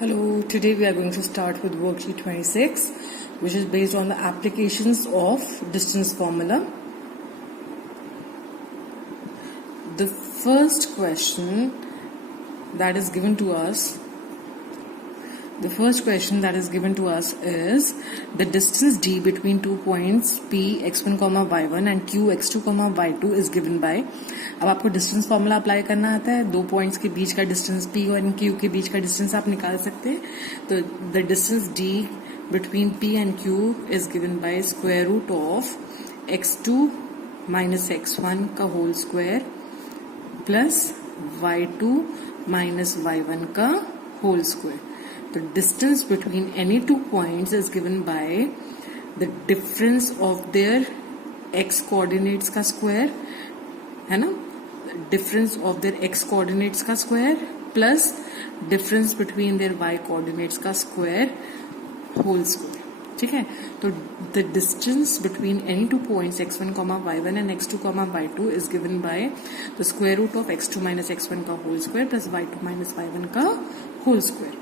Hello, today we are going to start with worksheet 26, which is based on the applications of distance formula. The first question that is given to us is the distance d between 2 points p x1, y1 and q x2, y2 is given by. अब आपको distance formula apply करना आता है. दो points के बीच का distance p और q के बीच का डिस्टेंस आप निकाल सकते हैं. तो the distance d between p and q is given by square root of x2 minus x1 का whole square plus y2 minus y1 का whole square. The distance between any two points is given by the difference of their x coordinates का square, है ना, difference of their x coordinates का square plus difference between their y coordinates का square whole square. ठीक है. तो the distance between any two points x1, y1 and x2, y2 is given by the square root of x2 minus x1 का whole square plus y2 minus y1 का whole square.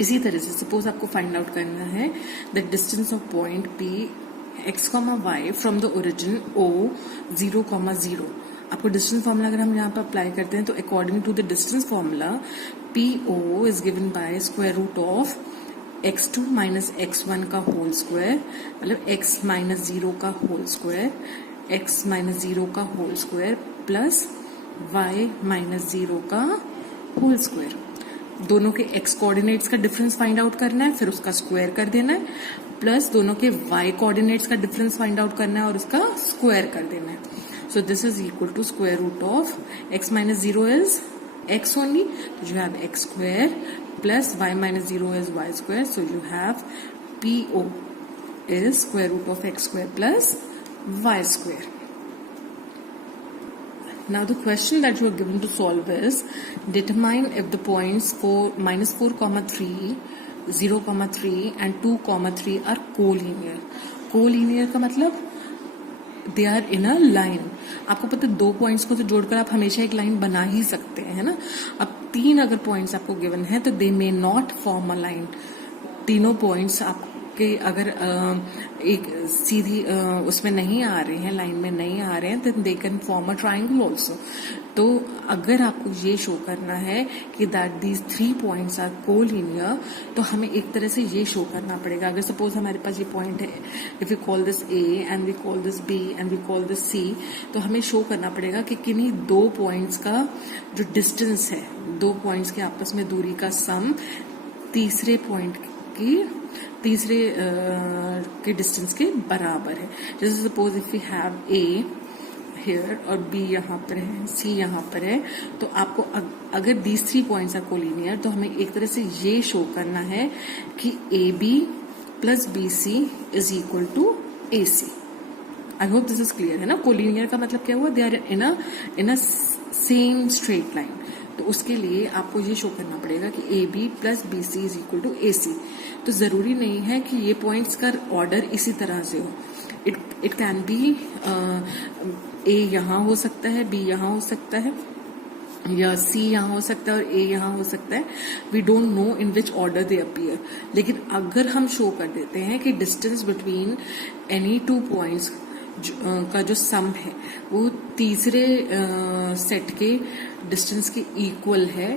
इसी तरह से suppose आपको find out करना है the distance of point P X Y from the origin O 0, 0. आपको distance formula अगर हम यहाँ पर अप्लाई करते हैं तो according to the distance formula P O is given by square root of x2 minus x1 का होल स्क्वायर, मतलब x माइनस 0 का होल स्क्वायर, x माइनस 0 का whole square plus y minus 0 का होल स्क्वायर. दोनों के x coordinates का difference find out करना है, फिर उसका स्क्वायर कर देना है, प्लस दोनों के y कोऑर्डिनेट्स का डिफरेंस फाइंड आउट करना है और उसका स्क्वायर कर देना है. So this is equal to square root of x minus 0 is x only, तो you have x square plus y minus 0 is y square, so you have PO is square root of x square plus y square. Now the question that you are given to solve is determine if the points minus 4, 3, 0, 3 and 2, 3 are collinear. Collinear का मतलब they are in a line. आपको पता है दो points को तो जोड़कर आप हमेशा एक लाइन बना ही सकते हैं, है ना. अब तीन अगर पॉइंट्स आपको गिवन है तो they may not form a line. तीनों पॉइंट्स आपके अगर एक सीधी उसमें नहीं आ रहे हैं, लाइन में नहीं आ रहे हैं, then they can form a triangle also. तो अगर आपको ये शो करना है कि that these 3 points are collinear, तो हमें एक तरह से ये शो करना पड़ेगा. अगर सपोज हमारे पास ये पॉइंट है, if we call this A and we call this B and we call this C, तो हमें शो करना पड़ेगा कि किन्हीं दो पॉइंट्स का जो डिस्टेंस है, दो पॉइंट्स के आपस में दूरी का सम तीसरे पॉइंट तीसरे के डिस्टेंस के बराबर है. जैसे suppose if we have A here और बी यहाँ पर है, सी यहाँ पर है, तो आपको अगर दीज 3 पॉइंट्स आर कोलिनियर तो हमें एक तरह से ये शो करना है कि A B plus B C is equal to A C. I hope this is clear, है ना. कोलिनियर का मतलब क्या हुआ, they are in a same straight line. तो उसके लिए आपको ये शो करना पड़ेगा कि A B plus B C is equal to A C. तो जरूरी नहीं है कि ये पॉइंट्स का ऑर्डर इसी तरह से हो. इट कैन बी ए यहाँ हो सकता है, बी यहाँ हो सकता है, या सी यहाँ हो सकता है और ए यहाँ हो सकता है. We don't know in which order they appear. लेकिन अगर हम शो कर देते हैं कि डिस्टेंस बिटवीन एनी 2 पॉइंट्स का जो सम है वो तीसरे सेट के डिस्टेंस के इक्वल है,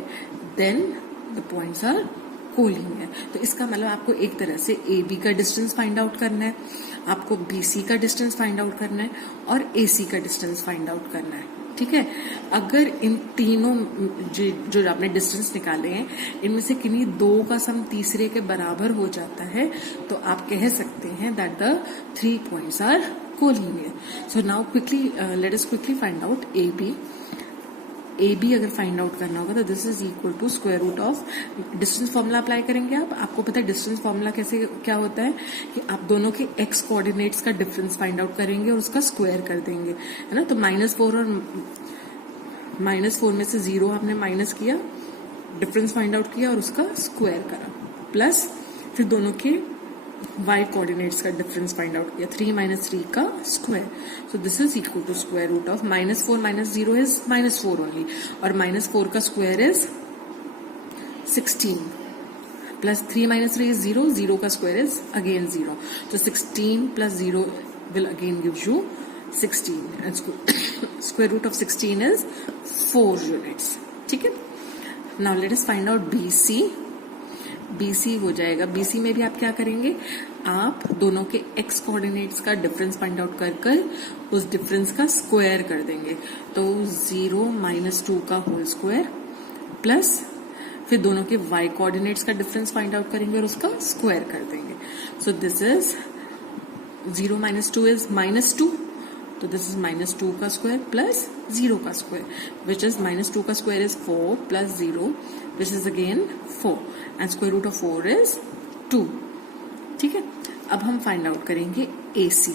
then the points are collinear. तो इसका मतलब आपको एक तरह से ए बी का डिस्टेंस फाइंड आउट करना है, आपको बी सी का डिस्टेंस फाइंड आउट करना है और ए सी का डिस्टेंस फाइंड आउट करना है. ठीक है. अगर इन तीनों जो आपने डिस्टेंस निकाले हैं इनमें से किन्हीं दो का सम तीसरे के बराबर हो जाता है तो आप कह सकते हैं that the 3 points are collinear. So now quickly let us quickly find out A B अगर फाइंड आउट करना होगा तो this is equal to square root of distance formula apply करेंगे. आपको पता है डिस्टेंस फॉर्मूला कैसे क्या होता है कि आप दोनों के x कोऑर्डिनेट्स का डिफरेंस फाइंड आउट करेंगे और उसका स्क्वायर कर देंगे, है ना. तो -4 और -4 में से 0 आपने माइनस किया, डिफरेंस फाइंड आउट किया और उसका स्क्वायर करा, प्लस फिर दोनों के y कोऑर्डिनेट्स का डिफरेंस फाइंड आउट किया, 3 माइनस 3 का square. So this is equal to square root of -4 minus 0 is -4 only, और -4 का square is 16. Plus 3 minus 3 is 0, 0 का स्क्वायर इज अगेन 0, तो 16 plus 0 will again give you 16 and square root of 16 is 4 units. ठीक है. Now let us find out BC. BC हो जाएगा. BC में भी आप क्या करेंगे, आप दोनों के x कोऑर्डिनेट्स का डिफरेंस फाइंड आउट कर कर उस डिफरेंस का स्क्वायर कर देंगे. तो 0 minus 2 का होल स्क्वायर प्लस फिर दोनों के y कोऑर्डिनेट्स का डिफरेंस फाइंड आउट करेंगे और उसका स्क्वायर कर देंगे. सो this is 0 minus 2 is minus 2, तो दिस इज minus 2 का स्क्वायर प्लस 0 का स्क्वायर, विच इज minus 2 का square is 4 plus 0 which is again 4 and square root of 4 is 2. ठीक है. अब हम फाइंड आउट करेंगे AC.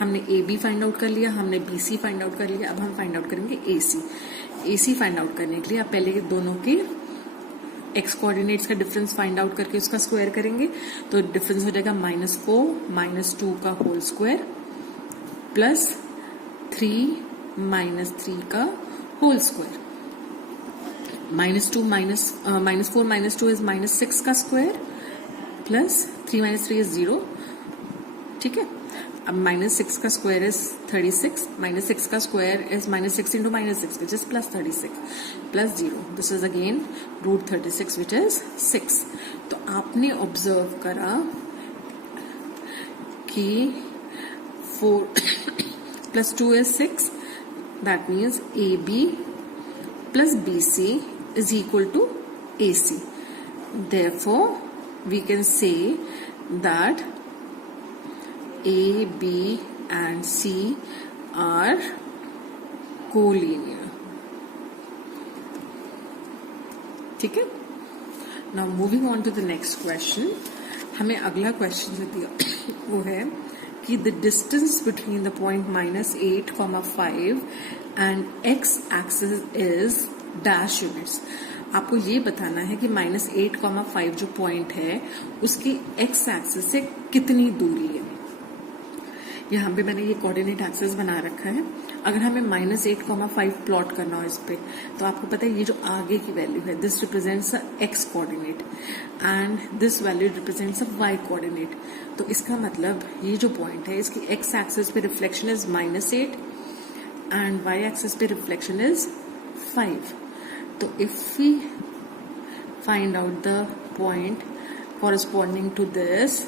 हमने AB फाइंड आउट कर लिया, हमने BC फाइंड आउट कर लिया, अब हम फाइंड आउट करेंगे AC. AC फाइंड आउट करने के लिए आप पहले दोनों के x कोऑर्डिनेट्स का डिफरेंस फाइंड आउट करके उसका स्क्वायर करेंगे. तो डिफरेंस हो जाएगा -4 minus 2 का होल स्क्वायर प्लस 3 minus 3 का होल स्क्वायर. -4 minus 2 is -6 का स्क्वायर प्लस 3 minus 3 is 0. ठीक है. अब -6 का स्क्वायर इज 36, -6 का square is -6 into -6 which is plus 36 plus 0. This is again root 36 which is 6. तो आपने ऑब्जर्व करा कि 4 plus 2 is 6. That means AB plus BC is equal to AC. Therefore, we can say that A, B and C are collinear. ठीक है. Now moving on to the next question. हमें अगला question जो दिया वो है कि the distance between the point -8, 5 and x axis is dash units. आपको ये बताना है कि -8, 5 जो पॉइंट है उसकी x एक्सिस से कितनी दूरी है. यहाँ पे मैंने ये कोऑर्डिनेट एक्सिस बना रखा है. अगर हमें -8, 5 प्लॉट करना हो इस पे, तो आपको पता है ये जो आगे की वैल्यू है this represents a x coordinate and this value represents a y coordinate. तो इसका मतलब ये जो पॉइंट है इसकी x एक्सिस पे reflection is -8 and y axis पे रिफ्लेक्शन इज 5. तो if we find out the point corresponding to this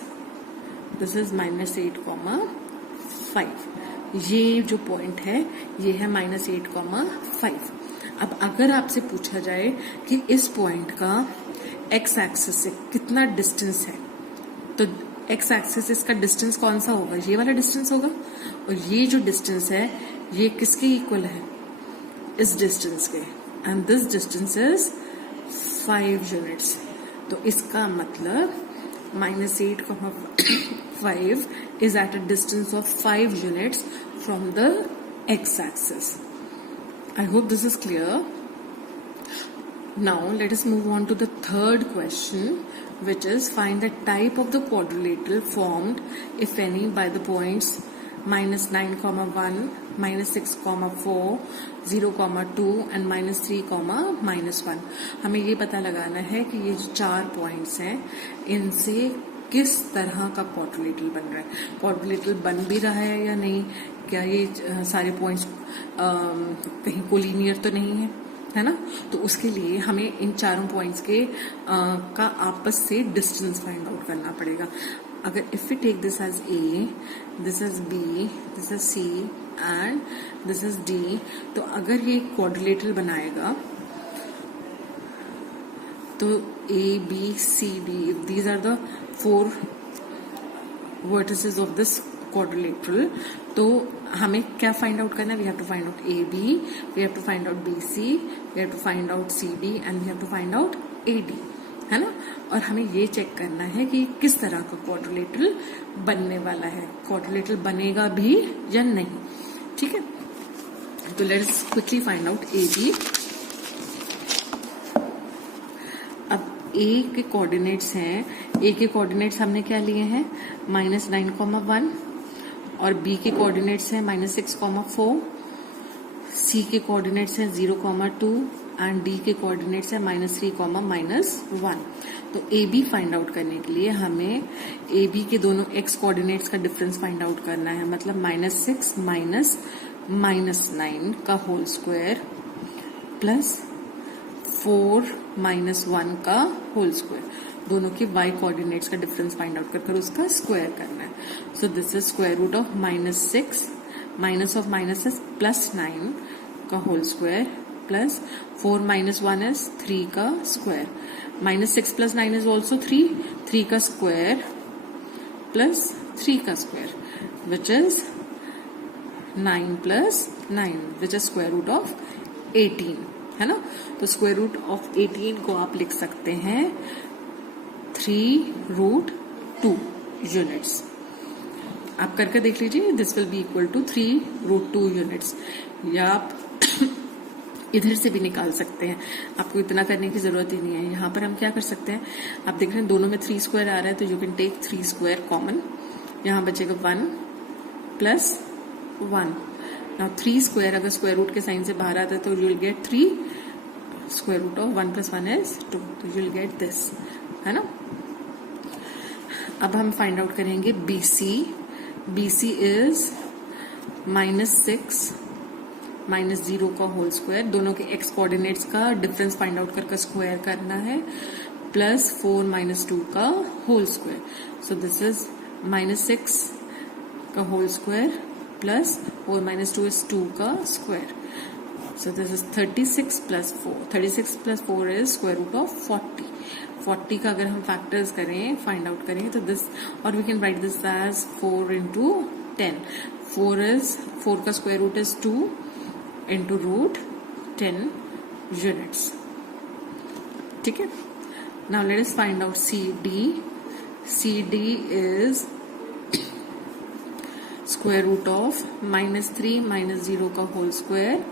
is -8, 5. ये जो पॉइंट है ये है -8, 5. अब अगर आपसे पूछा जाए कि इस पॉइंट का x एक्सिस से कितना डिस्टेंस है, तो x एक्सिस इसका डिस्टेंस कौन सा होगा, ये वाला डिस्टेंस होगा. और ये जो डिस्टेंस है ये किसके इक्वल है, इस डिस्टेंस के, and this distance is 5 units. तो इसका मतलब -8, 5 is at a distance of 5 units from the x-axis. I hope this is clear. Now let us move on to the third question, which is find the type of the quadrilateral formed, if any, by the points -9, 1, -6, 4, 0, 2 and -3, -1. हमें ये पता लगाना है कि ये जो 4 points हैं इनसे किस तरह का क्वाड्रिलेटरल बन रहा है. क्वाड्रिलेटरल बन भी रहा है या नहीं, क्या ये सारे पॉइंट्स कहीं कोलिनियर तो नहीं है ना. तो उसके लिए हमें इन चारों पॉइंट्स के का आपस से डिस्टेंस फाइंड आउट करना पड़ेगा. अगर if we take this as A, this as B, this as C and this as D, तो अगर ये क्वाड्रिलेटरल बनाएगा तो A, B, C, D, these are the 4 vertices of this quadrilateral. तो हमें क्या फाइंड आउट करना है, we have to find out AB, we have to find out BC, we have to find out CD and we have to find out AD, है ना. और हमें ये चेक करना है कि किस तरह का क्वाड्रिलेटरल बनने वाला है, क्वाड्रिलेटरल बनेगा भी या नहीं. ठीक है. तो let's quickly find out AB. अब A के कोऑर्डिनेट्स हैं, A के कोऑर्डिनेट्स हमने क्या लिए हैं, -9, 1, और B के कोऑर्डिनेट्स हैं -6, 4, C के कोऑर्डिनेट्स हैं 0, 2 एंड डी के कोऑर्डिनेट्स है -3, -1। तो ए बी फाइंड आउट करने के लिए हमें ए बी के दोनों एक्स कोऑर्डिनेट्स का डिफरेंस फाइंड आउट करना है, मतलब -6 -9 का होल स्क्वायर प्लस 4 -1 का होल स्क्वायर, दोनों के y कोऑर्डिनेट्स का डिफरेंस फाइंड आउट कर उसका स्क्वायर करना है। So this is square root of -6 minus of minus is +9 का होल स्क्वायर प्लस 4 -1 इज 3 का स्क्वायर, -6 + 9 इज ऑल्सो 3 का स्क्वायर प्लस 3 का square which is 9 + 9 which is square root of 18, है ना। तो स्क्वायर रूट ऑफ 18 को आप लिख सकते हैं 3√2 यूनिट्स। आप करके देख लीजिए, this will be equal to 3√2 units, या आप इधर से भी निकाल सकते हैं, आपको इतना करने की जरूरत ही नहीं है। यहाँ पर हम क्या कर सकते हैं, आप देख रहे हैं दोनों में 3 स्क्वायर आ रहा है, तो you can take 3 square common, यहाँ बचेगा 1 + 1। नाउ 3 स्क्वायर अगर स्क्वायर रूट के साइन से बाहर आता है तो you will get 3, square root of 1 + 1 is 2, तो यू विल गेट दिस, है ना। अब हम फाइंड आउट करेंगे BC। BC इज -6 -0 का होल स्क्वायर, दोनों के एक्स कोऑर्डिनेट्स का डिफरेंस फाइंड आउट करके स्क्वायर करना है, प्लस 4 -2 का whole square. So this is -6 का होल स्क्वायर प्लस 4 -2 इज 2 का square. So this is 36 + 4. 36 + 4 is square root of 40. 40 का अगर हम फैक्टर्स करें, फाइंड आउट करें, तो दिस, और we can write this as 4 × 10. 4 का स्क्वायर रूट इज 2 × √10 यूनिट्स, ठीक है। Now let us find out CD. CD is square root of -3 -0 का होल स्क्वायर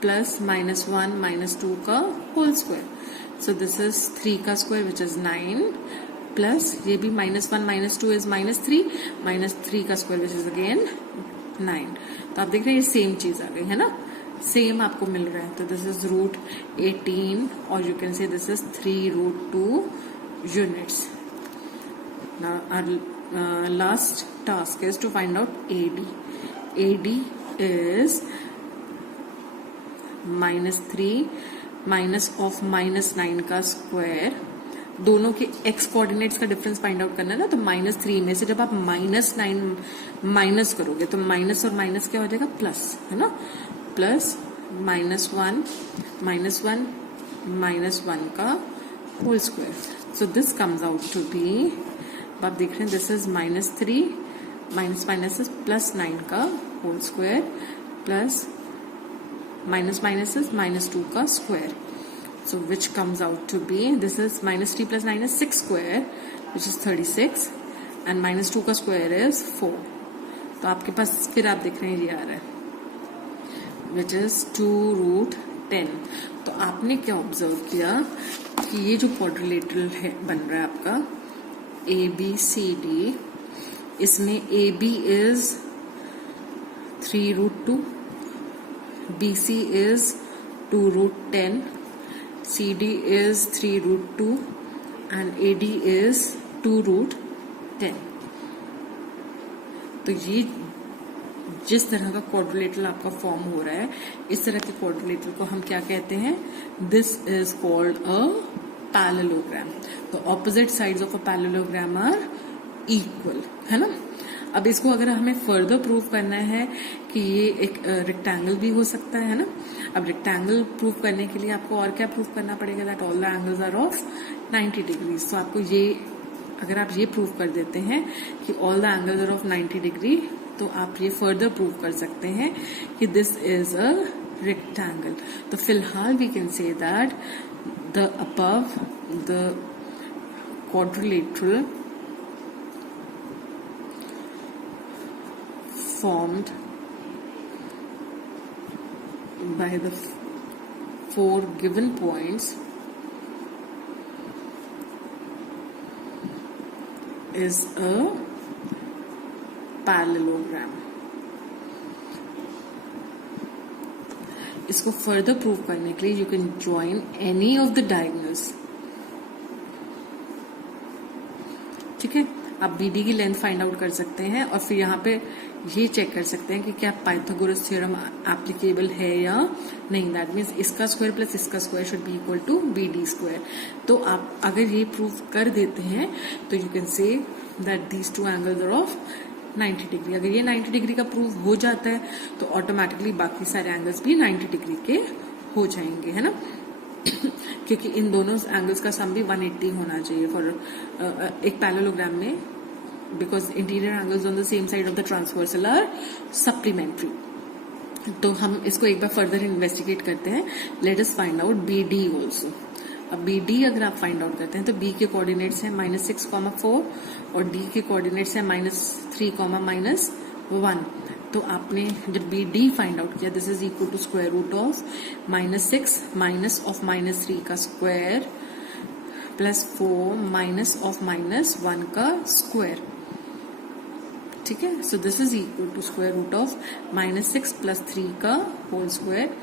प्लस -1 -2 का whole square. So this is 3 का square which is 9 plus ये भी -1 -2 is -3 -3 का square which is again 9। तो आप देख रहे हैं ये सेम चीज आ गई है ना, सेम आपको मिल रहा है। तो दिस इज √18 और यू कैन से this is 3√2 units. Now last task is to find out AD. AD is -3 minus of -9 का स्क्वायर, दोनों के एक्स कोऑर्डिनेट्स का डिफरेंस फाइंड आउट करना है ना। तो -3 में से जब आप -9 माइनस करोगे तो माइनस और माइनस क्या हो जाएगा, प्लस, है ना। प्लस -1 -1 का whole square. So this comes out to be, आप देख रहे हैं दिस इज -3 माइनस इज +9 का whole square plus minus is -2 का square. So which comes out to be, this is -3 + 9 is 6 square which is 36 and -2 का square is 4। तो आपके पास फिर आप देख रहे हैं ये आ रहा है which is 2√10। तो आपने क्या ऑब्जर्व किया कि ये जो क्वाड्रिलेटरल है बन रहा है आपका ABCD, इसमें AB is 3√2, BC is 2√10, CD is 3√2 and AD is 2√10। तो ये जिस तरह का क्वाड्रिलेटरल आपका फॉर्म हो रहा है, इस तरह के क्वाड्रिलेटरल को हम क्या कहते हैं, this is called a parallelogram. तो opposite sides of a parallelogram are equal, है ना। अब इसको अगर हमें फर्दर प्रूव करना है कि ये एक रेक्टेंगल भी हो सकता है ना। अब रेक्टेंगल प्रूव करने के लिए आपको और क्या प्रूव करना पड़ेगा, that all the angles are of 90 degrees. तो आपको ये, अगर आप ये प्रूव कर देते हैं कि all the angles are of 90 degree, तो आप ये फर्दर प्रूव कर सकते हैं कि दिस इज अ रेक्टेंगल। तो फिलहाल we can say that the above the quadrilateral formed by the 4 given points is a parallelogram। इसको फर्दर प्रूव करने के लिए you can join any of the diagonals. ठीक है, आप बीडी की लेंथ फाइंड आउट कर सकते हैं और फिर यहाँ पे ये चेक कर सकते हैं कि क्या पाइथागोरस थ्योरम एप्लीकेबल है या नहीं। दैट मीन्स इसका स्क्वायर प्लस इसका square should be equal to BD square. तो आप अगर ये प्रूव कर देते हैं तो you can say that these two angles are of 90 degree. अगर ये 90 डिग्री का प्रूव हो जाता है तो ऑटोमेटिकली बाकी सारे एंगल्स भी 90 डिग्री के हो जाएंगे, है ना। क्योंकि इन दोनों एंगल्स का सम भी 180 होना चाहिए फॉर एक पैरेललोग्राम में, because interior angles on the same side of the transversal are supplementary. तो हम इसको एक बार फर्दर इन्वेस्टिगेट करते हैं। Let us find out B D also. अब बी डी अगर आप फाइंड आउट करते हैं तो बी के कोऑर्डिनेट्स हैं -6,4 और डी के कोऑर्डिनेट्स हैं -3, -1। तो आपने जब बी डी फाइंड आउट किया, this is equal to square root of -6 minus of -3 का स्क्वायर प्लस 4 माइनस ऑफ -1 का स्क्वायर। ठीक है, so this is equal to square root of -6 plus 3 का होल स्क्वायर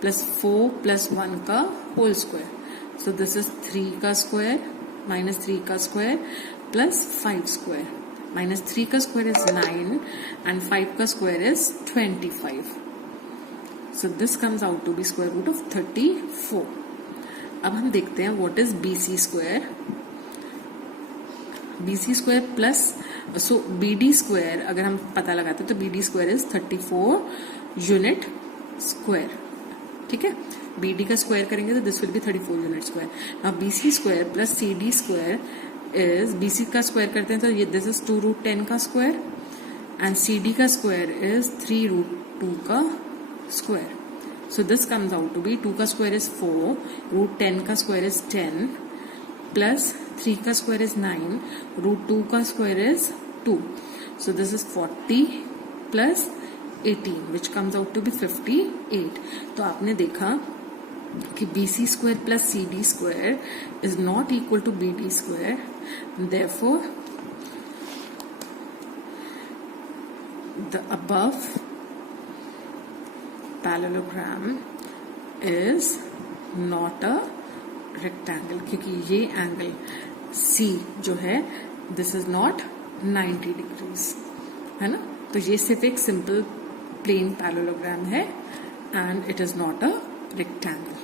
प्लस 4 प्लस 1 का whole square. So this is 3 का square -3 का square plus 5 square. -3 का square is 9 and 5 का square is 25। So this comes out to be square root of 34। अब हम देखते हैं what is BC square. BC square plus so BD square अगर हम पता लगाते हैं तो BD square is 34 unit square. ठीक है, BD का स्क्वायर करेंगे तो this will be 34 unit square. Now BC square plus CD square is, BC का स्क्वायर करते हैं तो ये दिस इज 2√10 का स्क्वायर एंड CD का स्क्वायर इज 3√2 का square. So this comes out to be 2 का स्क्वायर इज 4, √10 का स्क्वायर इज 10 प्लस 3 का स्क्वायर इज 9, √2 का square is 2। So this is 40 plus 18 which comes out to be 58। तो आपने देखा कि BC square plus CD square is not equal to BD square, therefore the above parallelogram is not a rectangle, क्योंकि ये angle C जो है this is not 90 degrees, है ना। तो ये सिर्फ एक सिंपल प्लेन पैरेललोग्राम है and it is not a rectangle.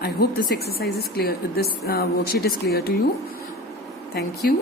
I hope this exercise is clear, this worksheet is clear to you. Thank you.